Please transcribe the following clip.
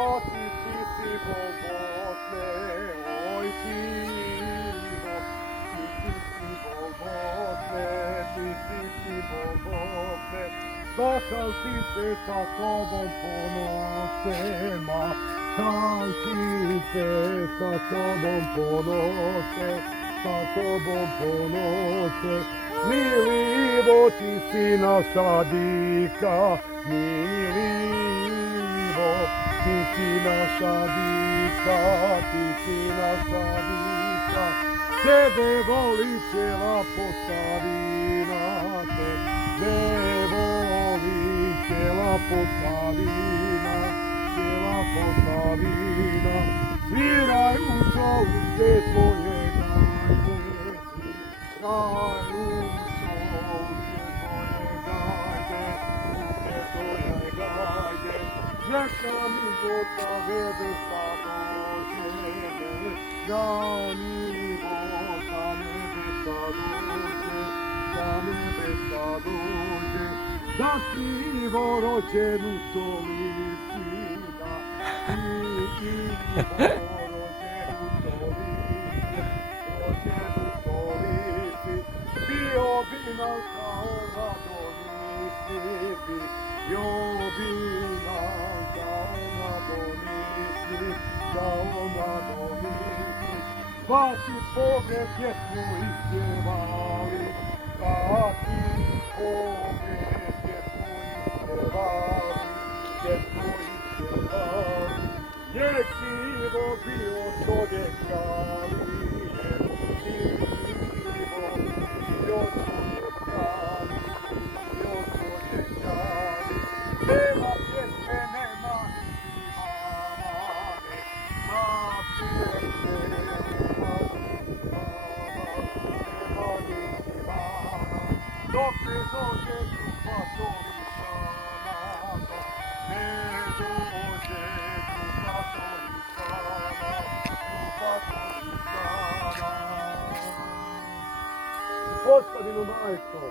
Pivo, ti si bobotne, oj pivo, ti si bobotne, ti si bobotne. Došao si se sa tobom ponosema, sam si se sa tobom ponose, sa tobom ponose. Milivo ti si naša dika, milivo ti si naša dika, ti si naša dika. Tebe voli cijela Posavina, tebe voli cijela Posavina, cijela Posavina. Sviraj u čovjek tvoje gajde, sviraj u čovjek tvoje gajde, tvoje gajde. Neka mi života vede sa dođe, da mi života nebesa dođe, da nebesa dođe. Da si Ivo rođen u stolici, da si Ivo rođen u stolici, rođen u stolici. Bio bi nam kao na donici, bio bi nam kao na donici, kao na donici. Pa si pogreb pjesmu ispjevali, pa si pogreb pjesmu ispjevali, pjesmu ispjevali. Nek si Ivo bio čovjek pravi, nek si Ivo bio čovjek pravi, bio čovjek pravi. Nema pjesme, nema Ivane, ma pjesme, nema Ivana. Dok ne dođe grupa Torišana, dok ne dođe grupa Torišana, grupa Torišana. Postavinu majko.